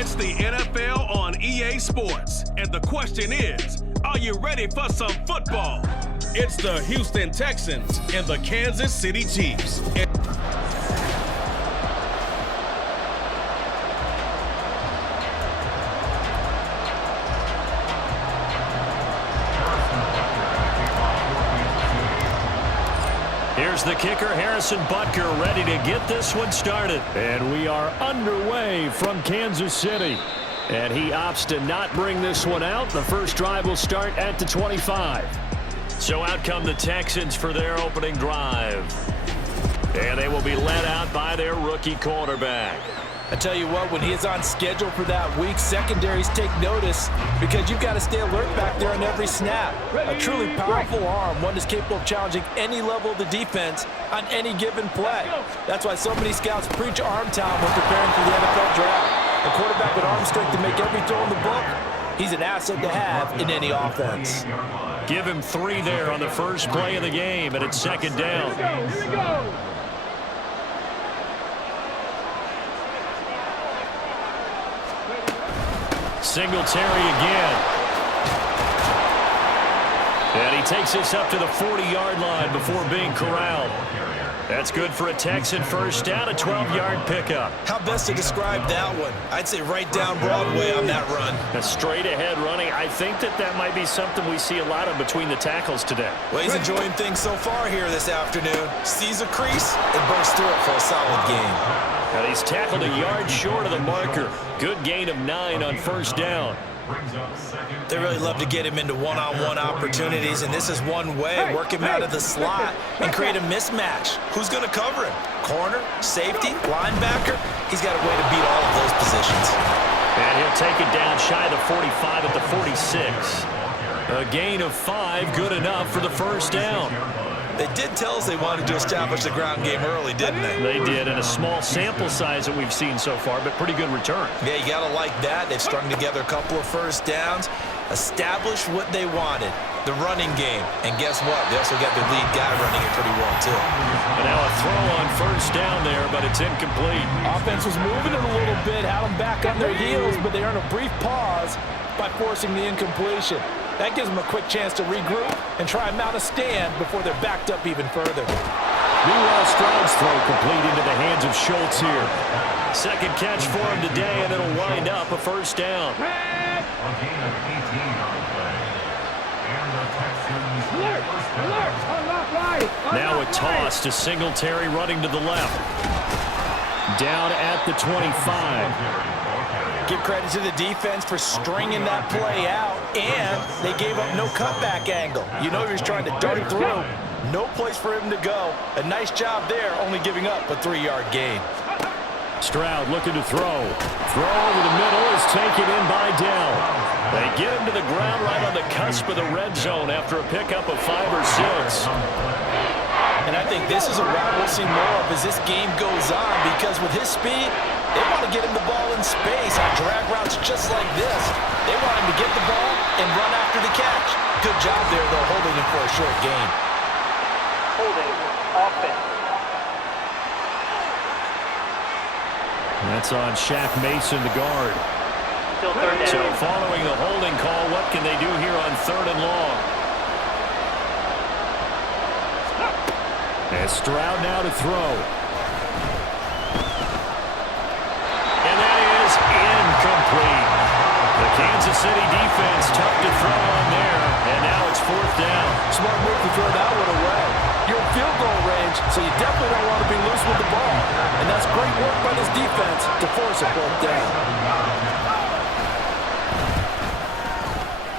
It's the NFL on EA Sports, and the question is, are you ready for some football? It's the Houston Texans and the Kansas City Chiefs. Here's the kicker, Harrison Butker, ready to get this one started. And we are underway from Kansas City. And he opts to not bring this one out. The first drive will start at the 25. So out come the Texans for their opening drive. And they will be led out by their rookie quarterback. I tell you what, when he is on schedule for that week, secondaries take notice because you've got to stay alert back there on every snap. A truly powerful arm, one that's capable of challenging any level of the defense on any given play. That's why so many scouts preach arm talent when preparing for the NFL draft. A quarterback with arm strength to make every throw in the book, he's an asset to have in any offense. Give him 3 there on the first play of the game, and it's second down. Here we go. Singletary again. And he takes this up to the 40-yard line before being corralled. That's good for a Texan first down, a 12-yard pickup. How best to describe that one? I'd say right down Broadway on that run. A straight-ahead running. I think that might be something we see a lot of between the tackles today. Well, he's enjoying things so far here this afternoon. Sees a crease and bursts through it for a solid game. And he's tackled a yard short of the marker. Good gain of 9 on first down. They really love to get him into one-on-one opportunities, and this is one way. Work him out of the slot and create a mismatch. Who's going to cover him? Corner, safety, linebacker? He's got a way to beat all of those positions. And he'll take it down shy of the 45 at the 46. A gain of 5, good enough for the first down. They did tell us they wanted to establish the ground game early, didn't they? They did, and a small sample size that we've seen so far, but pretty good return. Yeah, you got to like that. They've strung together a couple of first downs, established what they wanted, the running game. And guess what? They also got their lead guy running it pretty well, too. And now a throw on first down there, but it's incomplete. Offense was moving it a little bit, had them back on their heels, but they earned a brief pause by forcing the incompletion. That gives them a quick chance to regroup and try and mount a stand before they're backed up even further. Meanwhile, Stroud's throw complete into the hands of Schultz here. Second catch for him today, and it'll wind up a first down. Now a toss to Singletary running to the left. Down at the 25. Give credit to the defense for stringing that play out, and they gave up no cutback angle. You know he was trying to dart through. No place for him to go. A nice job there, only giving up a 3-yard gain. Stroud looking to throw. Throw over the middle is taken in by Dell. They get him to the ground right on the cusp of the red zone after a pickup of 5 or 6. And I think this is a route we'll see more of as this game goes on, because with his speed, they want to get him the ball in space on drag routes just like this. They want him to get the ball and run after the catch. Good job there, though, holding him for a short gain. Holding offense. That's on Shaq Mason, the guard. Still third down. So following the holding call, what can they do here on 3rd and long? And Stroud now to throw. And that is incomplete. The Kansas City defense tough to throw on there, and now it's 4th down. Smart move to throw that one away. You're in field goal range, so you definitely don't want to be loose with the ball. And that's great work by this defense to force a 4th down.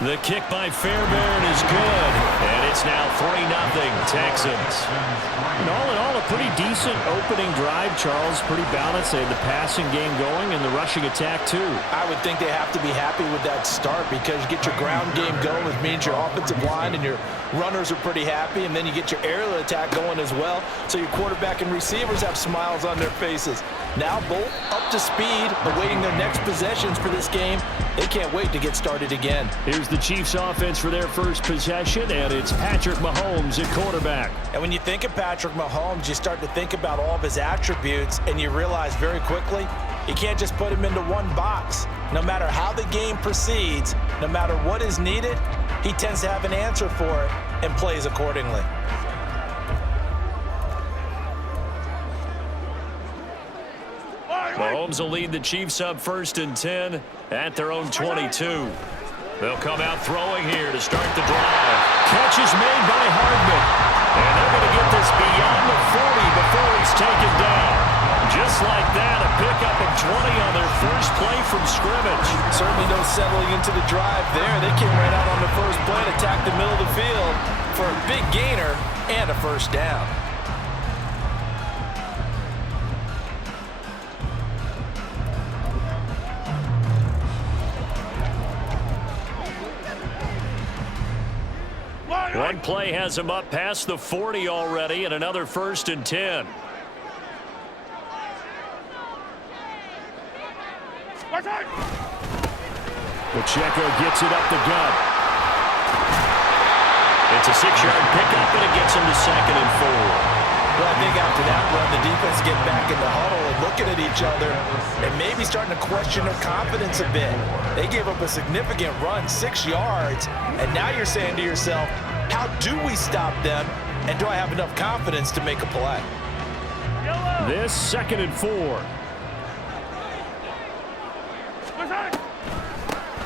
The kick by Fairbairn is good, and it's now 3-0 Texans. And all in all, a pretty decent opening drive, Charles. Pretty balanced. They had the passing game going and the rushing attack, too. I would think they have to be happy with that start, because you get your ground game going, which means your offensive line and your runners are pretty happy, and then you get your aerial attack going as well, so your quarterback and receivers have smiles on their faces. Now both up to speed, awaiting their next possessions for this game They can't wait to get started again. Here's the Chiefs offense for their first possession, and it's Patrick Mahomes at quarterback. And when you think of Patrick Mahomes, you start to think about all of his attributes, and you realize very quickly you can't just put him into one box. No matter how the game proceeds, no matter what is needed, he tends to have an answer for it and plays accordingly. Mahomes will lead the Chiefs up 1st and 10 at their own 22. They'll come out throwing here to start the drive. Catch is made by Hardman. And they're going to get this beyond the 40 before he's taken down. Just like that, a pickup of 20 on their first play from scrimmage. Certainly no settling into the drive there. They came right out on the first play and attacked the middle of the field for a big gainer and a first down. One play has him up past the 40 already, and another 1st and 10. Pacheco gets it up the gut. It's a 6-yard pickup, and it gets him to 2nd and 4. Well, I think after that run, the defense get back in the huddle and looking at each other and maybe starting to question their confidence a bit. They gave up a significant run, 6 yards, and now you're saying to yourself, how do we stop them, and do I have enough confidence to make a play? This 2nd and 4.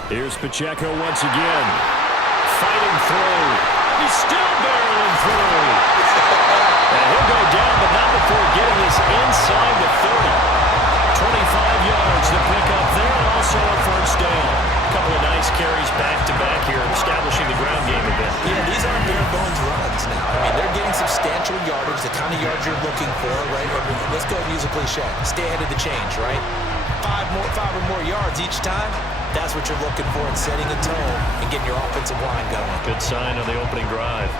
Here's Pacheco once again. Fighting through. He's still barreling through. And he'll go down, but not before getting this inside the 30. 25 yards to pick up there, and also a first down. A couple of nice carries back-to-back here, establishing the ground game a bit. Yeah, these aren't bare bones runs now. I mean, they're getting substantial yardage, the kind of yards you're looking for, right? Let's go use a cliche. Stay ahead of the change, right? 5 or more yards each time. That's what you're looking for in setting a tone and getting your offensive line going. Good sign on the opening drive.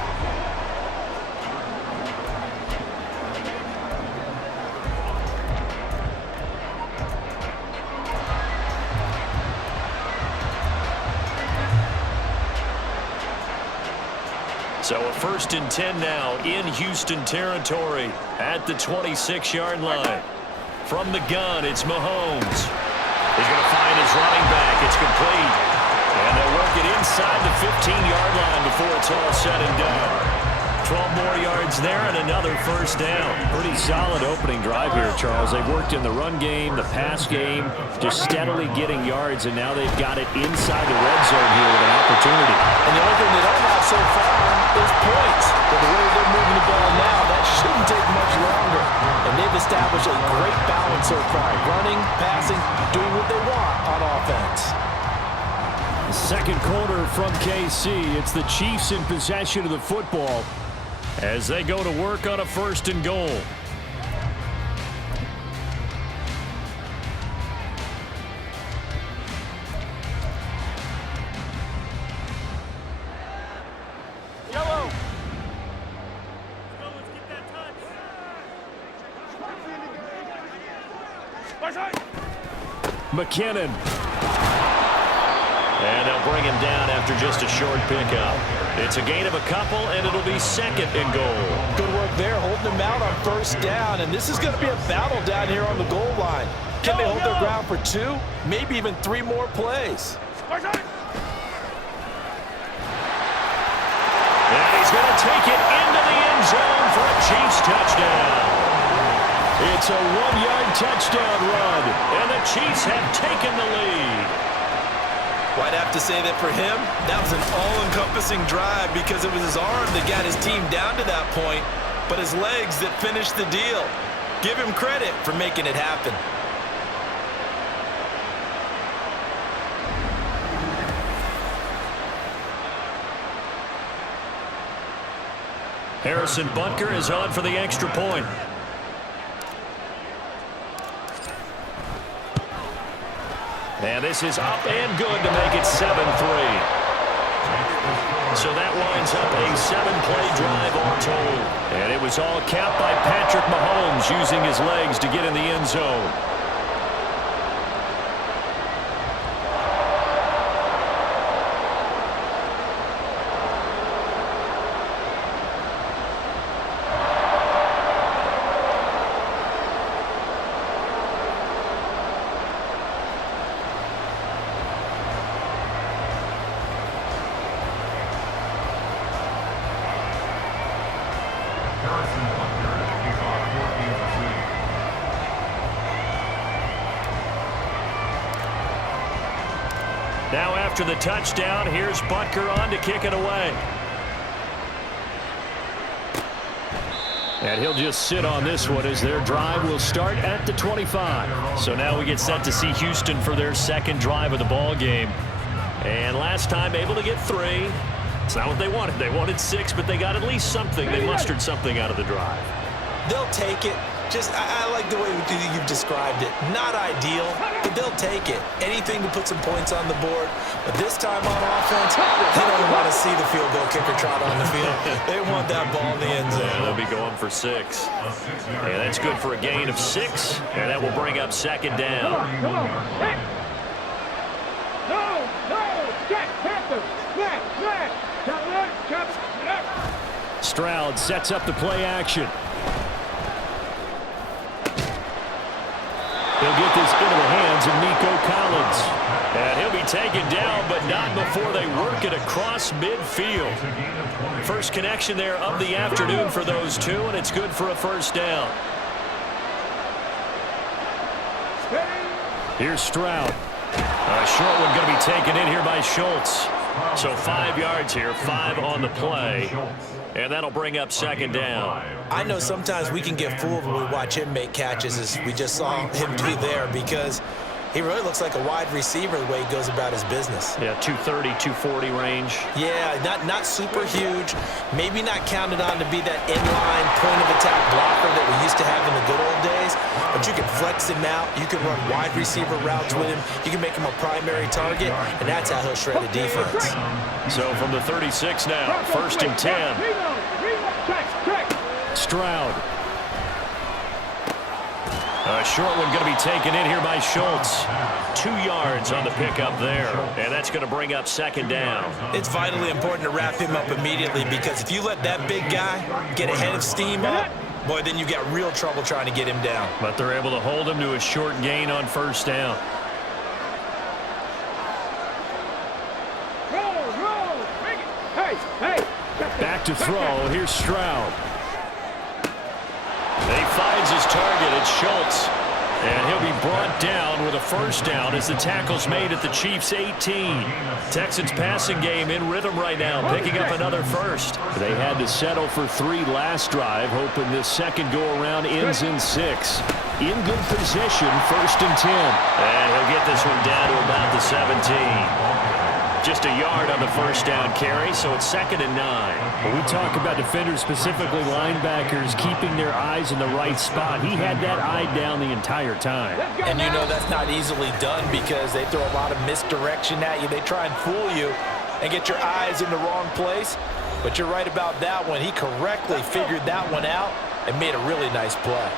So a 1st and 10 now in Houston territory at the 26-yard line. From the gun, it's Mahomes. He's going to find his running back. It's complete. And they'll work it inside the 15-yard line before it's all said and done. 12 more yards there and another first down. Pretty solid opening drive here, Charles. They've worked in the run game, the pass game, just steadily getting yards, and now they've got it inside the red zone here with an opportunity. And the only thing they don't have so far is points. But the way they're moving the ball now, that shouldn't take much longer. And they've established a great balance so far. Running, passing, doing what they want on offense. Second quarter from KC. It's the Chiefs in possession of the football as they go to work on a 1st and goal. Yellow. McKinnon. And they'll bring him down after just a short pickup. It's a gain of a couple, and it'll be 2nd and goal. Good work there, holding them out on first down. And this is going to be a battle down here on the goal line. Can they hold their ground for 2, maybe even 3 more plays? And he's going to take it into the end zone for a Chiefs touchdown. It's a 1-yard touchdown run, and the Chiefs have taken the lead. Well, I'd have to say that for him, that was an all-encompassing drive because it was his arm that got his team down to that point, but his legs that finished the deal. Give him credit for making it happen. Harrison Butker is on for the extra point. And this is up and good to make it 7-3. So that winds up a 7-play drive all told. And it was all capped by Patrick Mahomes using his legs to get in the end zone. Now after the touchdown, here's Butker on to kick it away. And he'll just sit on this one as their drive will start at the 25. So now we get set to see Houston for their second drive of the ball game. And last time able to get 3. It's not what they wanted. They wanted 6, but they got at least something. They mustered something out of the drive. They'll take it. I like the way you've described it. Not ideal, but they'll take it. Anything to put some points on the board. But this time on offense, they don't want to see the field goal kicker trot on the field. They want that ball in the end zone. Yeah, they'll be going for 6. And that's good for a gain of 6. And that will bring up second down. Stroud sets up the play action. He'll get this into the hands of Nico Collins. And he'll be taken down, but not before they work it across midfield. First connection there of the afternoon for those two, and it's good for a first down. Here's Stroud. A short one going to be taken in here by Schultz. So 5 yards here, 5 on the play. And that'll bring up second down. I know sometimes we can get fooled when we watch him make catches, as we just saw him do there, because he really looks like a wide receiver the way he goes about his business. Yeah, 230, 240 range. Yeah, not super huge. Maybe not counted on to be that inline point-of-attack blocker that we used to have in the good old days, but you can flex him out. You can run wide receiver routes with him. You can make him a primary target, and that's how he'll shred a defense. So from the 36 now, 1st and 10. Stroud. A short one going to be taken in here by Schultz. 2 yards on the pickup there, and that's going to bring up second down. It's vitally important to wrap him up immediately, because if you let that big guy get ahead of steam up, boy, then you got real trouble trying to get him down. But they're able to hold him to a short gain on first down. Back to throw. Here's Stroud. He finds his target. It's Schultz. And he'll be brought down with a first down as the tackle's made at the Chiefs' 18. Texans passing game in rhythm right now, picking up another first. They had to settle for 3 last drive, hoping this second go-around ends in 6. In good position, 1st and 10. And he'll get this one down to about the 17. Just a yard on the first down carry, so it's 2nd and 9. When we talk about defenders, specifically linebackers, keeping their eyes in the right spot, he had that eye down the entire time. And you know that's not easily done, because they throw a lot of misdirection at you. They try and fool you and get your eyes in the wrong place. But you're right about that one. He correctly figured that one out and made a really nice play.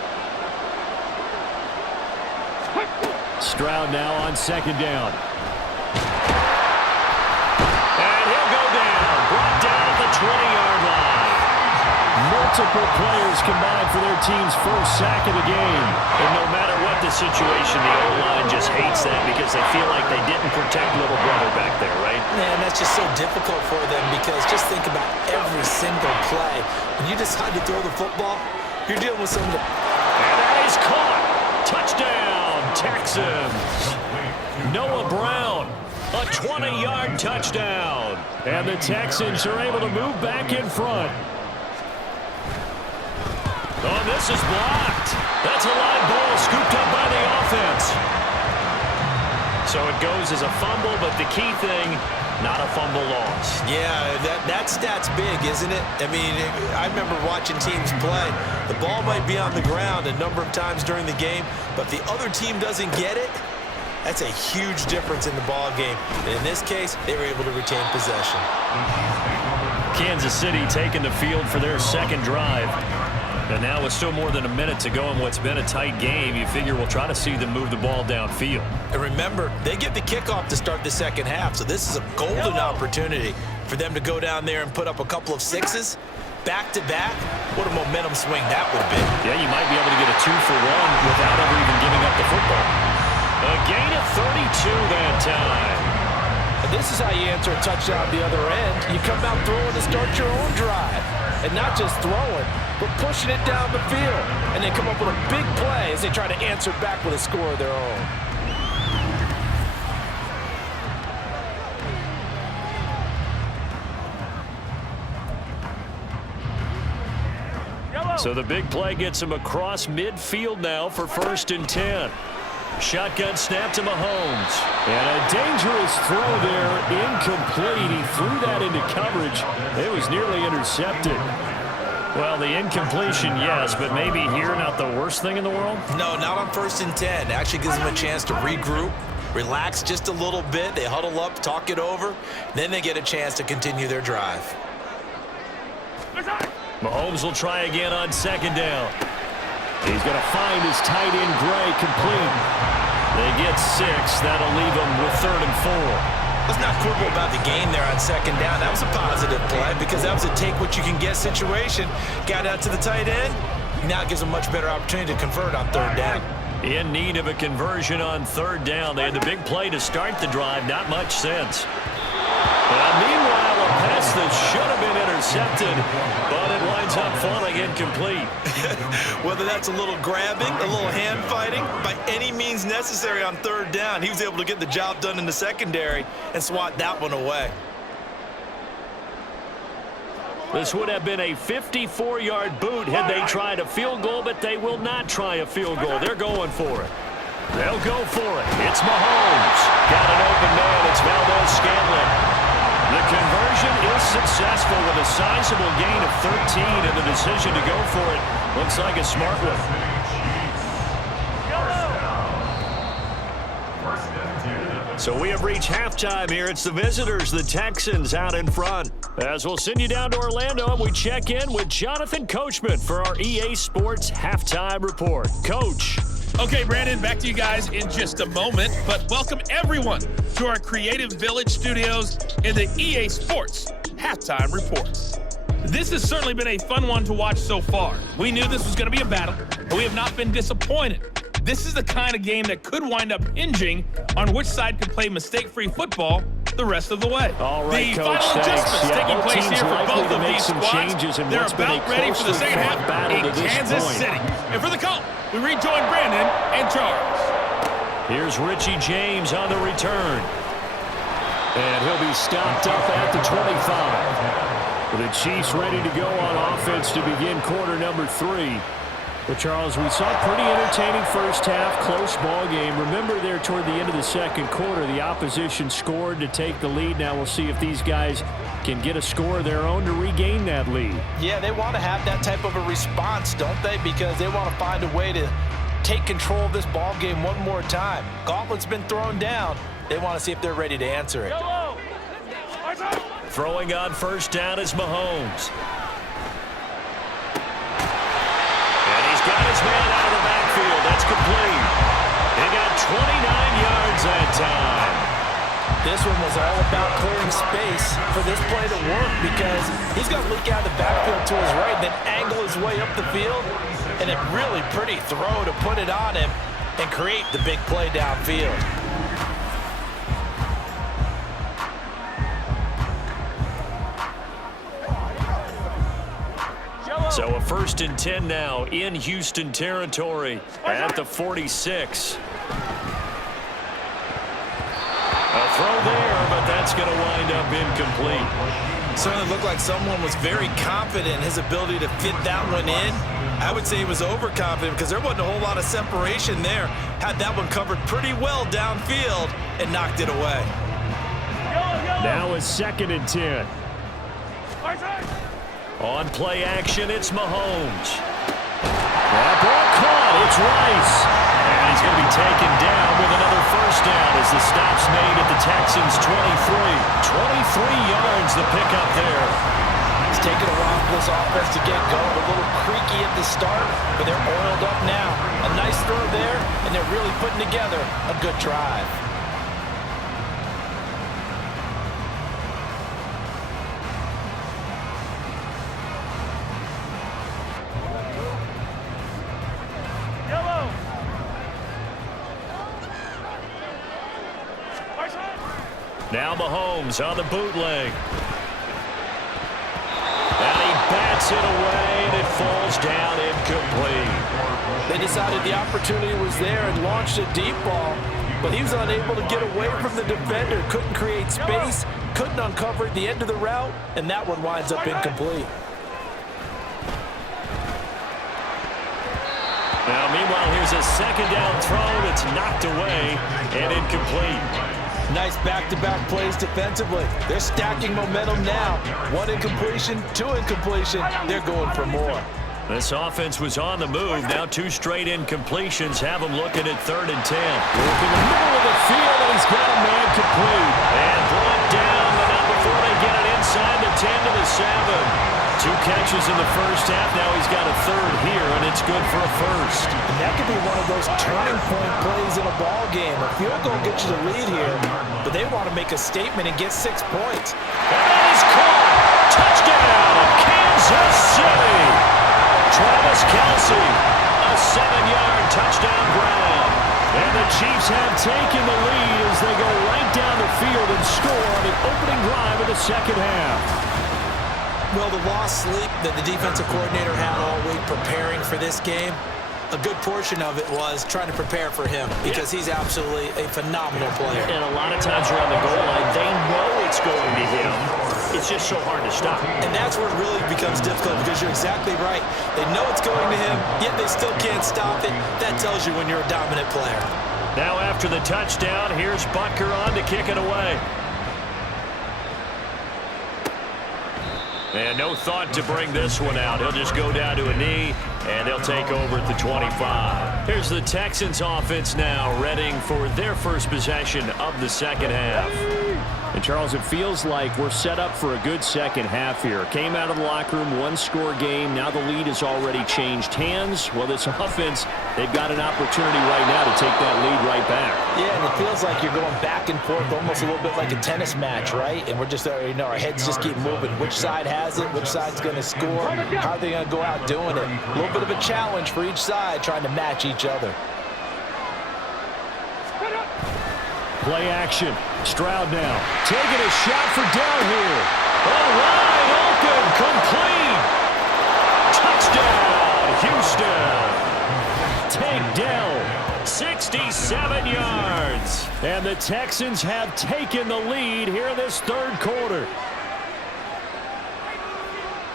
Stroud now on 2nd down. Brought down at the 20-yard line. Multiple players combined for their team's first sack of the game. And no matter what the situation, the O-line just hates that, because they feel like they didn't protect little brother back there, right? Man, that's just so difficult for them, because just think about every single play. When you decide to throw the football, you're dealing with some of the... And that is caught. Touchdown, Texans. Noah Brown. A 20-yard touchdown. And the Texans are able to move back in front. Oh, this is blocked. That's a live ball scooped up by the offense. So it goes as a fumble, but the key thing, not a fumble loss. Yeah, that stat's big, isn't it? I mean, I remember watching teams play. The ball might be on the ground a number of times during the game, but the other team doesn't get it. That's a huge difference in the ball game. And in this case, they were able to retain possession. Kansas City taking the field for their second drive. And now with still more than a minute to go in what's been a tight game, you figure we'll try to see them move the ball downfield. And remember, they get the kickoff to start the second half, so this is a golden opportunity for them to go down there and put up a couple of 6s. Back-to-back, what a momentum swing that would be. Yeah, you might be able to get a 2-for-1 without ever even giving up the football. A gain of 32 that time. And this is how you answer a touchdown at the other end. You come out throwing to start your own drive. And not just throwing, but pushing it down the field. And they come up with a big play as they try to answer back with a score of their own. So the big play gets him across midfield now for 1st and 10. Shotgun snap to Mahomes. And a dangerous throw there, incomplete. He threw that into coverage. It was nearly intercepted. Well, the incompletion, yes, but maybe here not the worst thing in the world? No, not on 1st and 10. Actually gives them a chance to regroup, relax just a little bit. They huddle up, talk it over. Then they get a chance to continue their drive. Mahomes will try again on 2nd down. He's going to find his tight end, Gray, complete. They get 6. That'll leave them with 3rd and 4. Let's not quibble about the gain there on 2nd down. That was a positive play because that was a take-what-you-can-get situation. Got out to the tight end. Now it gives them a much better opportunity to convert on 3rd down. In need of a conversion on 3rd down. They had the big play to start the drive. Not much sense. Meanwhile, a pass that should have been intercepted, but it winds up falling incomplete. Whether that's a little grabbing, a little hand fighting, by any means necessary on 3rd down, he was able to get the job done in the secondary and swat that one away. This would have been a 54-yard boot had they tried a field goal, but they will not try a field goal. They're going for it. They'll go for it. It's Mahomes. Got an open man. It's Valdez-Scantling. The conversion is successful with a sizable gain of 13, and the decision to go for it looks like a smart one. So we have reached halftime here. It's the visitors, the Texans, out in front. As we'll send you down to Orlando, and we check in with Jonathan Coachman for our EA Sports Halftime Report. Coach. Okay, Brandon, back to you guys in just a moment, but welcome everyone to our Creative Village studios in the EA Sports Halftime Report. This has certainly been a fun one to watch so far. We knew this was going to be a battle, but we have not been disappointed. This is the kind of game that could wind up hinging on which side can play mistake-free football the rest of the way. All right, the Coach, final adjustments taking place here for both of these squads. They're about ready for the second half in Kansas City. And for the call, we rejoin Brandon and Charles. Here's Richie James on the return. And he'll be stopped up at the 25. The Chiefs ready to go on offense to begin quarter number 3. But, Charles, we saw a pretty entertaining first half, close ball game. Remember there toward the end of the second quarter, the opposition scored to take the lead. Now we'll see if these guys can get a score of their own to regain that lead. Yeah, they want to have that type of a response, don't they? Because they want to find a way to take control of this ball game one more time. Gauntlet's been thrown down. They want to see if they're ready to answer it. Throwing on 1st down is Mahomes. Got his man out of the backfield. That's complete. He got 29 yards that time. This one was all about clearing space for this play to work because he's going to leak out of the backfield to his right, then angle his way up the field, and a really pretty throw to put it on him and create the big play downfield. So a 1st and 10 now in Houston territory at the 46. A throw there, but that's going to wind up incomplete. Certainly looked like someone was very confident in his ability to fit that one in. I would say he was overconfident because there wasn't a whole lot of separation there. Had that one covered pretty well downfield and knocked it away. Now a 2nd and 10. On play action, it's Mahomes. That ball caught. It's Rice. And he's going to be taken down with another 1st down as the stop's made at the Texans' 23. 23 yards the pickup there. It's taken a while for this offense to get going. A little creaky at the start, but they're oiled up now. A nice throw there, and they're really putting together a good drive. Now Mahomes on the bootleg. And he bats it away, and it falls down incomplete. They decided the opportunity was there and launched a deep ball, but he was unable to get away from the defender. Couldn't create space, couldn't uncover at the end of the route, and that one winds up incomplete. Now, meanwhile, here's a second down throw that's knocked away and incomplete. Nice back-to-back plays defensively. They're stacking momentum now. 1 incompletion, 2 incompletion. They're going for more. This offense was on the move. Now 2 straight incompletions have them looking at 3rd and 10. Working the middle of the field, and he's got a man complete. And brought down, but not before they get it inside the 10 to the 7. 2 catches in the first half. Now he's got a 3rd here, and it's good for a first. And that could be one of those turning point plays in a ball game. A field goal gets you the lead here, but they want to make a statement and get 6 points. And that is caught. Touchdown, Kansas City. Travis Kelce, a 7-yard touchdown grab. And the Chiefs have taken the lead as they go right down the field and score on the opening drive of the second half. Well, the lost sleep that the defensive coordinator had all week preparing for this game, a good portion of it was trying to prepare for him because he's absolutely a phenomenal player. And a lot of times around the goal line, they know it's going to him. It's just so hard to stop. And that's where it really becomes difficult because you're exactly right. They know it's going to him, yet they still can't stop it. That tells you when you're a dominant player. Now after the touchdown, here's Butker on to kick it away. And no thought to bring this one out. He'll just go down to a knee, and they'll take over at the 25. Here's the Texans offense now, readying for their first possession of the second half. And, Charles, it feels like we're set up for a good second half here. Came out of the locker room, 1-score game. Now the lead has already changed hands. Well, this offense, they've got an opportunity right now to take that lead right back. Yeah, and it feels like you're going back and forth almost a little bit like a tennis match, right? And we're just, our heads just keep moving. Which side has it? Which side's going to score? How are they going to go out doing it? A little bit of a challenge for each side trying to match each other. Play action. Stroud now. Taking a shot for down here. All wide open. Complete. Touchdown, Houston. Take down. 67 yards. And the Texans have taken the lead here in this third quarter.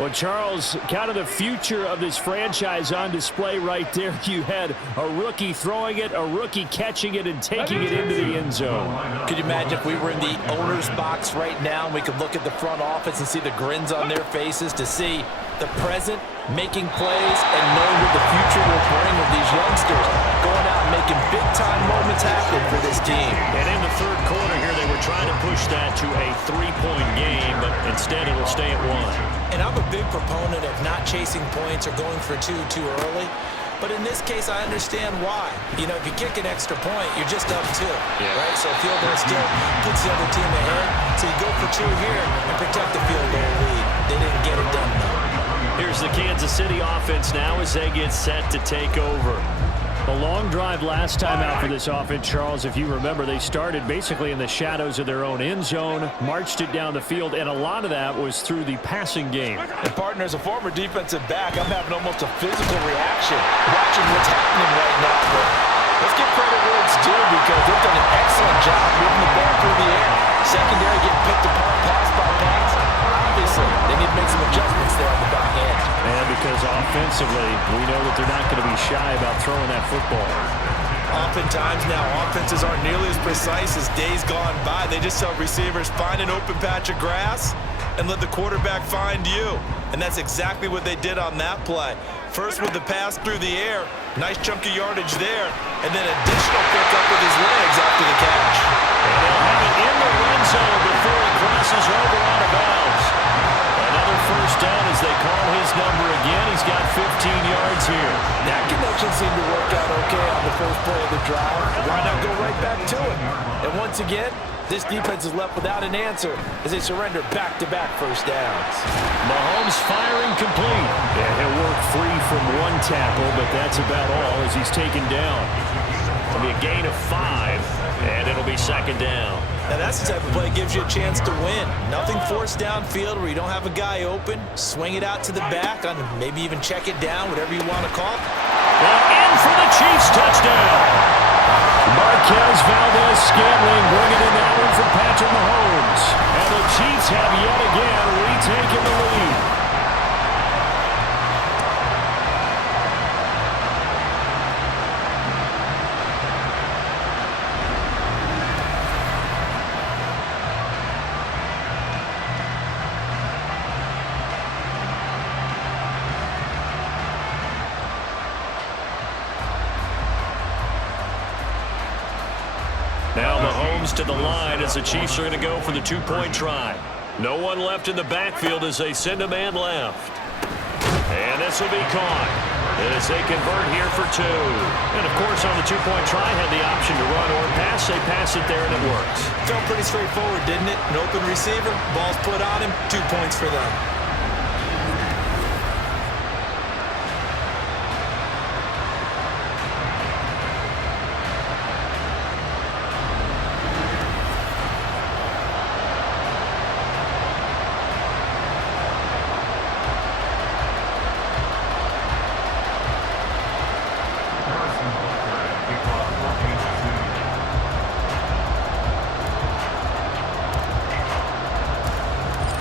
Well, Charles, kind of the future of this franchise on display right there. You had a rookie throwing it, a rookie catching it, and taking it into the end zone. Could you imagine if we were in the owner's box right now and we could look at the front office and see the grins on their faces to see the present making plays and knowing what the future will bring with these youngsters going out and making big-time moments happen for this team. And in the third quarter here, they were trying to push that to a 3-point game, but instead it'll stay at 1. And I'm a big proponent of not chasing points or going for two too early. But in this case, I understand why. You know, if you kick an extra point, you're just up 2, right? So field goal still puts the other team ahead. So you go for 2 here and protect the field goal lead. They didn't get it done, though. Here's the Kansas City offense now as they get set to take over. A long drive last time out for this offense, Charles. If you remember, they started basically in the shadows of their own end zone, marched it down the field, and a lot of that was through the passing game. And, partner, as a former defensive back, I'm having almost a physical reaction watching what's happening right now. But let's give credit where it's due because they've done an excellent job moving the ball through the air. Secondary getting picked apart pass by pass. Obviously, they need to make some adjustments there on the back end. And because offensively, we know that they're not going to be shy about throwing that football. Oftentimes now, offenses aren't nearly as precise as days gone by. They just tell receivers, find an open patch of grass and let the quarterback find you. And that's exactly what they did on that play. First with the pass through the air, nice chunk of yardage there, and then additional pickup with his legs after the catch. And they'll have it in the red zone before he crosses over out of bounds. Another first down as they call his number again. He's got 15 yards here. That connection seemed to work out okay on the first play of the drive. Why not go right back to it? And once again, this defense is left without an answer as they surrender back-to-back first downs. Mahomes firing complete. Yeah, he'll work free from one tackle, but that's about all as he's taken down. It'll be a gain of 5, and it'll be second down. Now that's the type of play that gives you a chance to win. Nothing forced downfield where you don't have a guy open. Swing it out to the back, on maybe even check it down, whatever you want to call it. And in for the Chiefs touchdown. Marquez Valdez-Scantling bringing in that one from Patrick Mahomes. And the Chiefs have yet again retaken the lead. teams to the line as the Chiefs are going to go for the two-point try. No one left in the backfield as they send a man left. And this will be caught as they convert here for two. And, of course, on the two-point try, had the option to run or pass. They pass it there, and it works. Felt pretty straightforward, didn't it? An open receiver, ball's put on him, 2 points for them.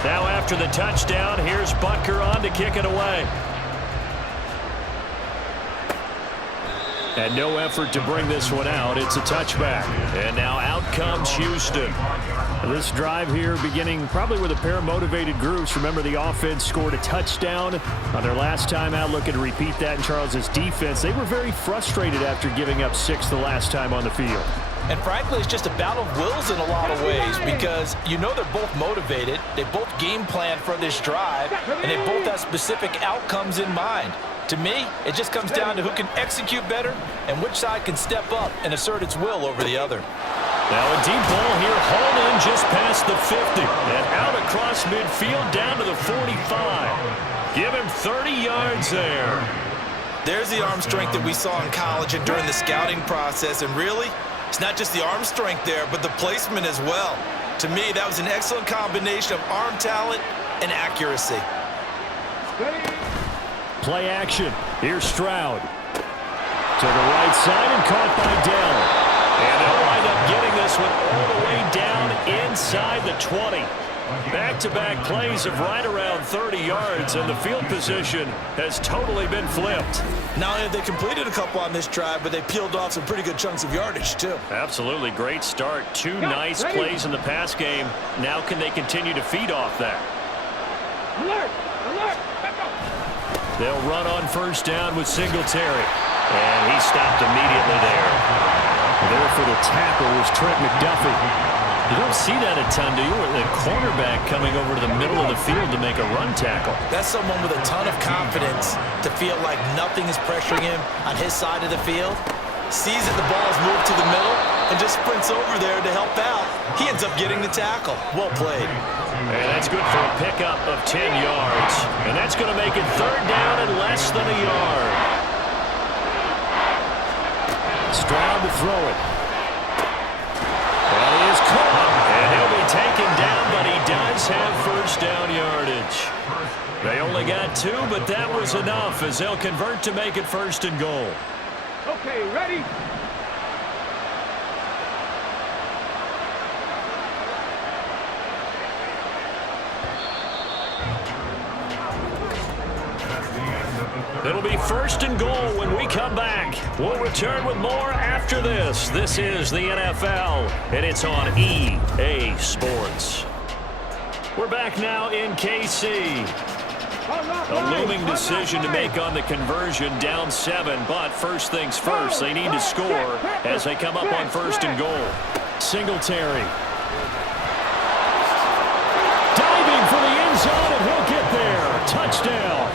Now after the touchdown, here's Butker on to kick it away. And no effort to bring this one out. It's a touchback. And now out comes Houston. This drive here beginning probably with a pair of motivated groups. Remember, the offense scored a touchdown on their last time out. Looking to repeat that in Charles's defense. They were very frustrated after giving up 6 the last time on the field. And frankly, it's just a battle of wills in a lot of ways because you know they're both motivated. They both game plan for this drive, and they both have specific outcomes in mind. To me, it just comes down to who can execute better and which side can step up and assert its will over the other. Now a deep ball here, hauled in just past the 50. And out across midfield down to the 45. Give him 30 yards there. There's the arm strength that we saw in college and during the scouting process. And really, it's not just the arm strength there, but the placement as well. To me, that was an excellent combination of arm talent and accuracy. Play action. Here's Stroud. To the right side and caught by Dell. And they'll wind up getting this one all the way down inside the 20. Back-to-back plays of right around 30 yards, and the field position has totally been flipped. Not only have they completed a couple on this drive, but they peeled off some pretty good chunks of yardage, too. Absolutely. Great start. 2 nice plays in the pass game. Now can they continue to feed off that? Alert! Alert! They'll run on first down with Singletary. And he stopped immediately there. There for the tackle was Trent McDuffie. You don't see that a ton, do you? The cornerback coming over to the middle of the field to make a run tackle. That's someone with a ton of confidence to feel like nothing is pressuring him on his side of the field. Sees that the ball is moved to the middle and just sprints over there to help out. He ends up getting the tackle. Well played. And that's good for a pickup of 10 yards. And that's going to make it third down and less than a yard. Stroud to throw it. Well, he is caught. And he'll be taken down, but he does have first down yardage. They only got 2, but that was enough as they'll convert to make it first and goal. Okay, ready? It'll be first and goal when we come back. We'll return with more after this. This is the NFL, and it's on EA Sports. We're back now in KC. A looming decision to make on the conversion, down 7, but first things first, they need to score as they come up on first and goal. Singletary. Diving for the end zone, and he'll get there. Touchdown.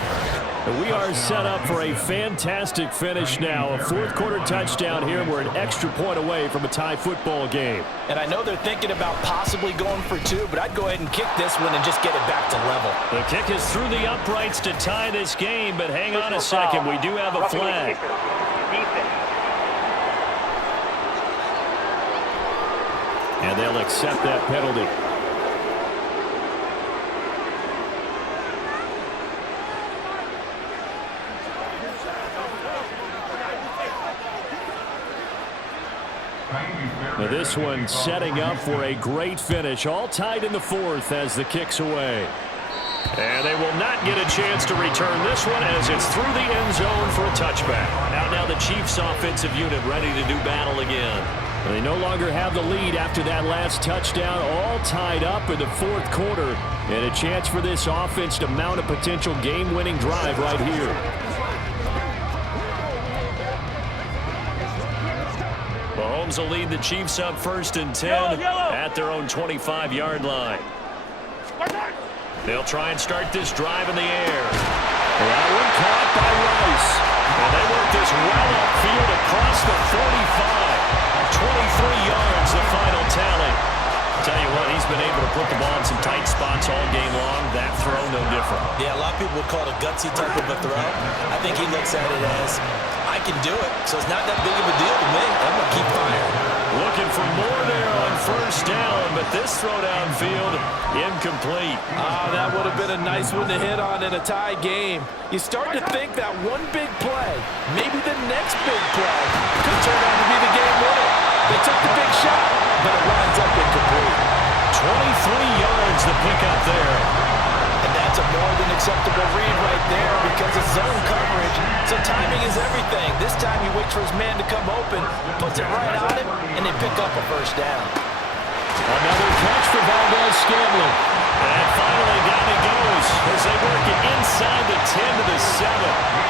We are set up for a fantastic finish now. A fourth-quarter touchdown here. We're an extra point away from a tie football game. And I know they're thinking about possibly going for 2, but I'd go ahead and kick this one and just get it back to level. The kick is through the uprights to tie this game, but hang on a second. We do have a flag. And they'll accept that penalty. Now this one setting up for a great finish. All tied in the fourth as the kick's away. And they will not get a chance to return this one as it's through the end zone for a touchback. Now the Chiefs offensive unit ready to do battle again. They no longer have the lead after that last touchdown. All tied up in the fourth quarter. And a chance for this offense to mount a potential game-winning drive right here. Mahomes will lead the Chiefs up 1st and 10 at their own 25-yard line. They'll try and start this drive in the air. That one caught by Rice. And they work this well upfield across the 45. 23 yards, the final tally. Tell you what, he's been able to put the ball in some tight spots all game long. That throw, no different. Yeah, a lot of people would call it a gutsy type of a throw. I think he looks at it as, I can do it, so it's not that big of a deal to me. I'm going to keep firing. Looking for more there on 1st down, but this throw downfield, incomplete. That would have been a nice one to hit on in a tie game. You start to think that one big play, maybe the next big play, could turn out to be the game winner. They took the big shot, but it winds up incomplete. 23 yards the pickup there. And that's a more than acceptable read right there because it's zone coverage, so timing is everything. This time he waits for his man to come open, puts it right on him, and they pick up a 1st down. Another catch for Valdez-Scantling. And finally down he goes as they work it inside the 10 to the 7.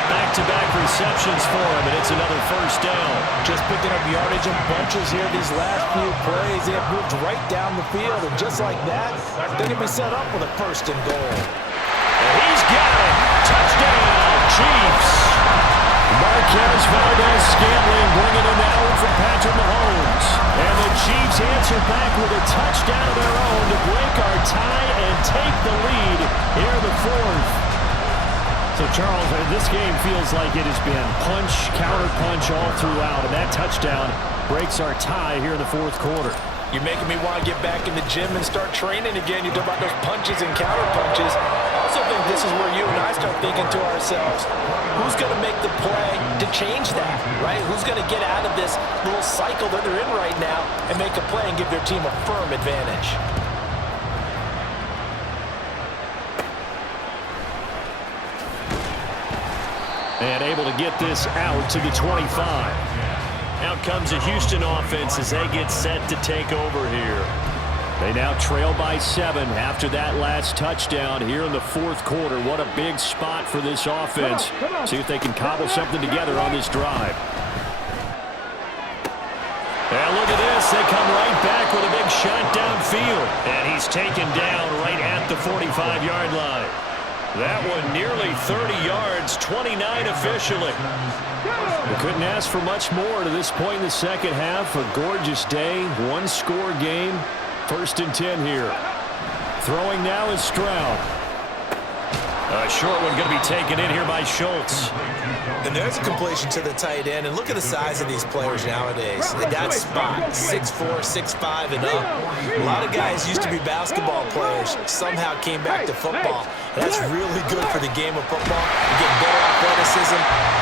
Back-to-back receptions for him, and it's another 1st down. Just picking up yardage in bunches here these last few plays. They have moved right down the field, and just like that, they're going to be set up with a 1st and goal. And he's got it. Touchdown, Chiefs. Marquez Valdez-Scantling bringing in that one from Patrick Mahomes. And the Chiefs answer back with a touchdown of their own to break our tie and take the lead here in the 4th. So, Charles, this game feels like it has been punch, counter-punch all throughout, and that touchdown breaks our tie here in the 4th quarter. You're making me want to get back in the gym and start training again. You talk about those punches and counter-punches. I also think this is where you and I start thinking to ourselves, who's going to make the play to change that, right? Who's going to get out of this little cycle that they're in right now and make a play and give their team a firm advantage? And able to get this out to the 25. Out comes the Houston offense as they get set to take over here. They now trail by 7 after that last touchdown here in the 4th quarter. What a big spot for this offense. See if they can cobble something together on this drive. And look at this. They come right back with a big shot downfield. And he's taken down right at the 45-yard line. That one nearly 30 yards, 29 officially. We couldn't ask for much more to this point in the 2nd half. A gorgeous day, 1-score game. 1st and 10 here. Throwing now is Stroud. A short one going to be taken in here by Schultz. And there's a completion to the tight end. And look at the size of these players nowadays. They got spot, 6'4", 6'5", and up. A lot of guys used to be basketball players, somehow came back to football. And that's really good for the game of football. You get better athleticism,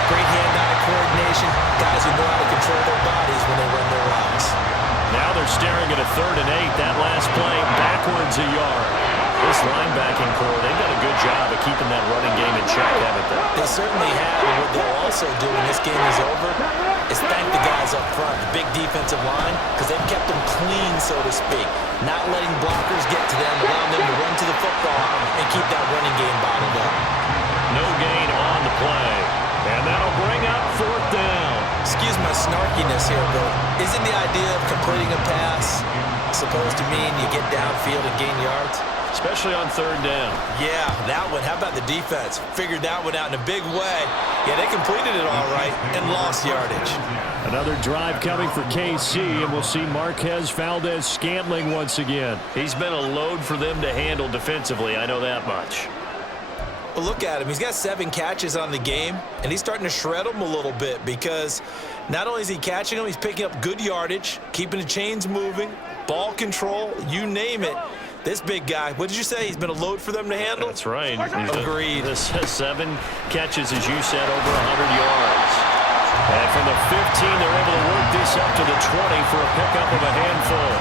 great hand-eye coordination, guys who know how to control their bodies when they run their routes. Now they're staring at a 3rd and 8. That last play backwards a yard. This linebacking core, they've done a good job of keeping that running game in check, haven't they? They certainly have, and what they'll also do when this game is over is thank the guys up front, the big defensive line, because they've kept them clean, so to speak. Not letting blockers get to them, allowing them to run to the football and keep that running game bottled up. No gain on the play. And that'll bring up 4th down. Excuse my snarkiness here, but isn't the idea of completing a pass supposed to mean you get downfield and gain yards? Especially on 3rd down. Yeah, that one. How about the defense? Figured that one out in a big way. Yeah, they completed it all right and lost yardage. Another drive coming for KC, and we'll see Marquez Valdez-Scantling once again. He's been a load for them to handle defensively, I know that much. Well, look at him. He's got 7 catches on the game, and he's starting to shred them a little bit because not only is he catching them, he's picking up good yardage, keeping the chains moving, ball control, you name it. This big guy, what did you say? He's been a load for them to handle? That's right. Agreed. 7 catches, as you said, over 100 yards. And from the 15, they're able to work this up to the 20 for a pickup of a handful.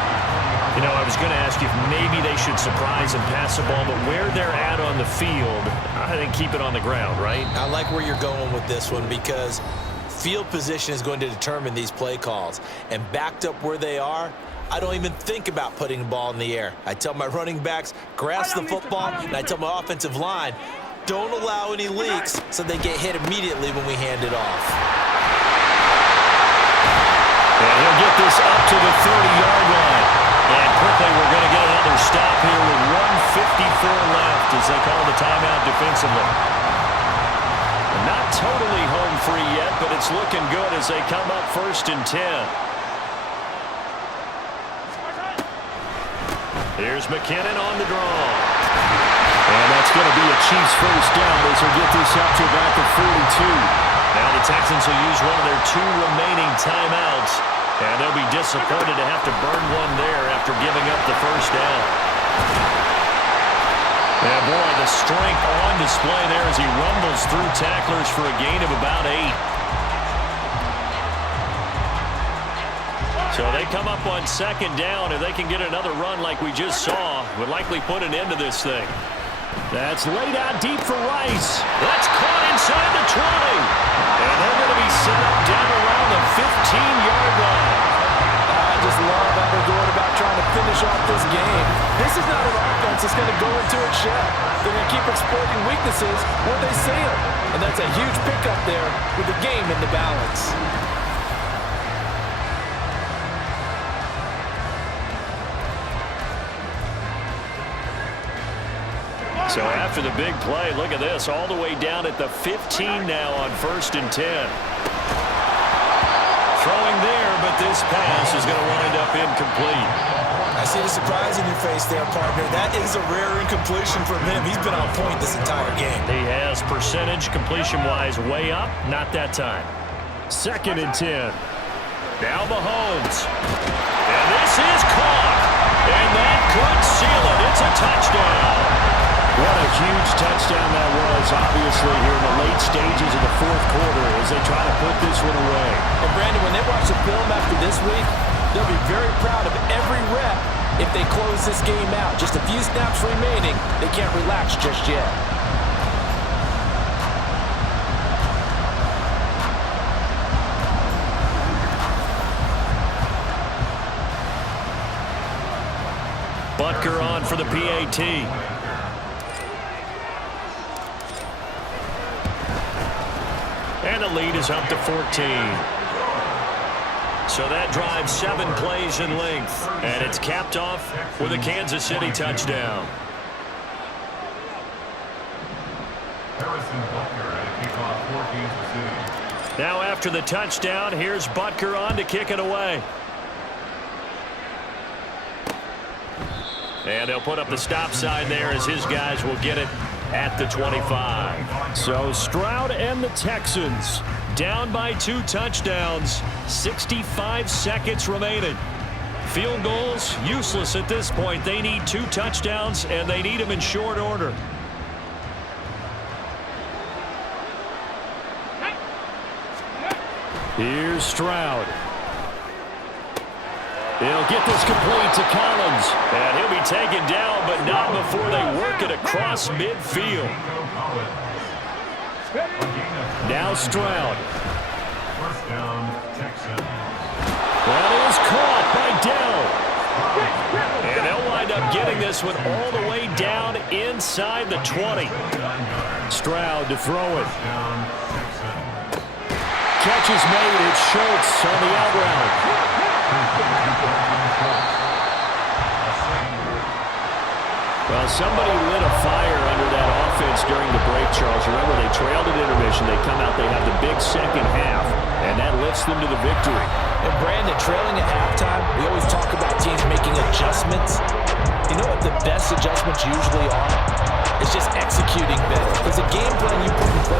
You know, I was going to ask you if maybe they should surprise and pass the ball, but where they're at on the field, I think keep it on the ground, right? I like where you're going with this one because field position is going to determine these play calls. And backed up where they are, I don't even think about putting the ball in the air. I tell my running backs, grasp the football, and I tell my offensive line, don't allow any leaks so they get hit immediately when we hand it off. And he'll get this to the 30-yard line. And quickly we're going to get another stop here with 1:54 left as they call the timeout defensively. Not totally home free yet, but it's looking good as they come up 1st and 10. Here's McKinnon on the draw. And that's going to be a Chiefs first down as they get this up to about the 42. Now the Texans will use one of their 2 remaining timeouts. And they'll be disappointed to have to burn one there after giving up the first down. And boy, the strength on display there as he rumbles through tacklers for a gain of about 8. So they come up on 2nd down. If they can get another run like we just saw, would likely put an end to this thing. That's laid out deep for Rice. That's caught inside the 20. And they're going to be set up down around the 15-yard line. I just love how they're going about trying to finish off this game. This is not an offense that's going to go into its shell. They're going to keep exploiting weaknesses where they see them. And that's a huge pickup there with the game in the balance. So after the big play, look at this, all the way down at the 15 now on 1st and 10. Throwing there, but this pass is going to wind up incomplete. I see the surprise in your face there, partner. That is a rare incompletion from him. He's been on point this entire game. He has percentage completion-wise way up, not that time. 2nd and 10. Now Mahomes. And this is caught. And that could seal it. It's a touchdown. What a huge touchdown that was, obviously, here in the late stages of the 4th quarter as they try to put this one away. And Brandon, when they watch the film after this week, they'll be very proud of every rep if they close this game out. Just a few snaps remaining. They can't relax just yet. Butker on for the PAT. And the lead is up to 14. So that drives 7 plays in length. And it's capped off with a Kansas City touchdown. Now after the touchdown, here's Butker on to kick it away. And they'll put up the stop sign there as his guys will get it at the 25. So Stroud and the Texans down by 2 touchdowns, 65 seconds remaining. Field goals, useless at this point. They need 2 touchdowns, and they need them in short order. Here's Stroud. He'll get this complete to Collins. And he'll be taken down, but not before they work it across midfield. Now Stroud. First down, Texans. That is caught by Dell. And they'll wind up getting this one all the way down inside the 20. Stroud to throw it. Catch is made. It's Schultz on the out route. Well, somebody lit a fire under that offense during the break, Charles. Remember, they trailed at intermission. They come out, they have the big second half, and that lifts them to the victory. And Brandon, trailing at halftime, we always talk about teams making adjustments. You know what the best adjustments usually are? It's just executing better. Because the game plan you put in place